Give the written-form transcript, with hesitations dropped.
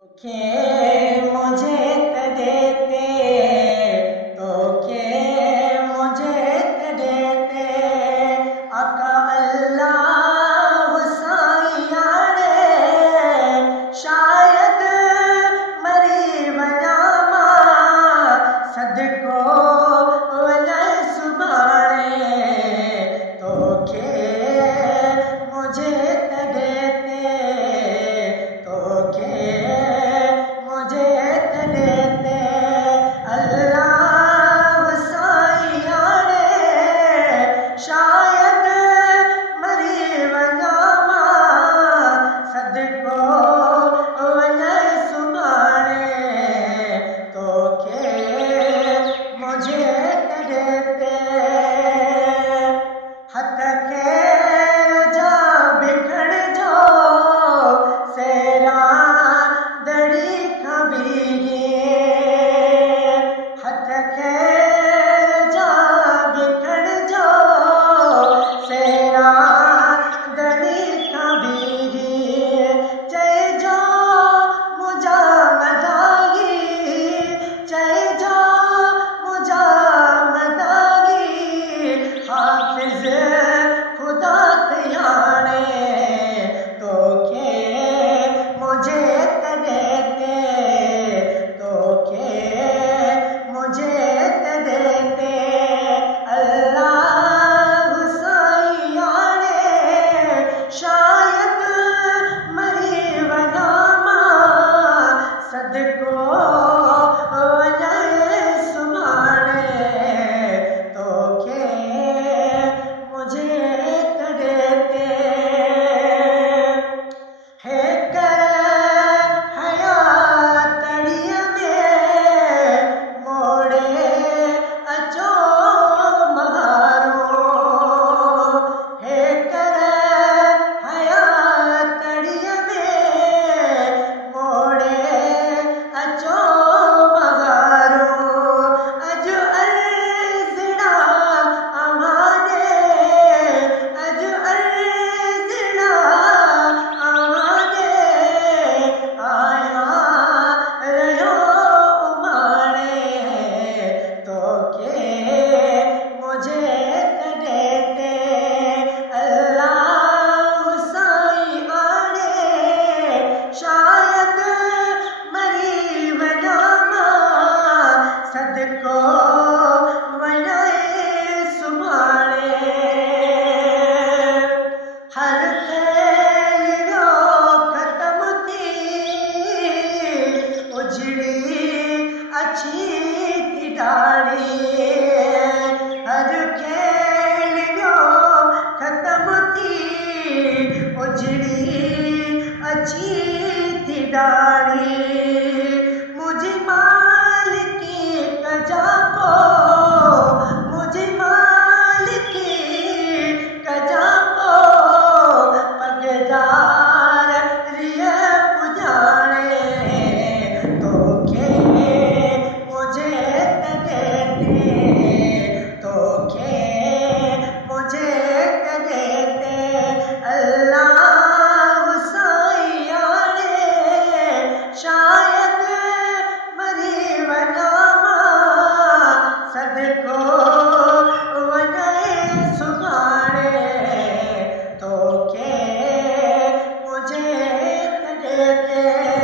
मुझे देते तो मुझे देते आका अल्लाह हुसैन शायद मरी वनामा सदको वना सुभाणे तो मुझे देते तो मुझे देते अल्लाह हुसैन शायद मरी वनामा सदको वना सुभाणे तो मुझे देते हथ के रजा बिखड़ जो सेरा दड़ी कभी हथ के रजा बिखड़ जो सेरा दड़ी कभी जय जो मुझा मदागी जय जो मुझा मदागी हाफिज खुदा त्याणे तो मुझे देते तो मुझे देते अल्लाह हुसैन शायद मरी वनामा सदको वना सुभाणे तो मुझे देते है कर हयातड़िया में मोड़े अचो महारो है कर हयातड़िया में मोड़े अचो महारो अज अर्ज़ड़ा अमाने अज अर्ज़ड़ा अमाने आया रहो उमाणे तो मुझे देते अल्लाह हुसैन शायद मरी वनामा सदको वना सुभाणे हर खेलियो खत्म थी उजड़ी अच्छी थी डाली हर खेलियो खत्म थी उजड़ी अच्छी थी डाली मुझे माल की कजा को मुझे माल की कजा को पगदार रिया पुजाणे तो मुझे देते तो मुझे देते अल्लाह हुसैन शायद मरी वनामा सदको वना सुभाणे तो मुझे देते।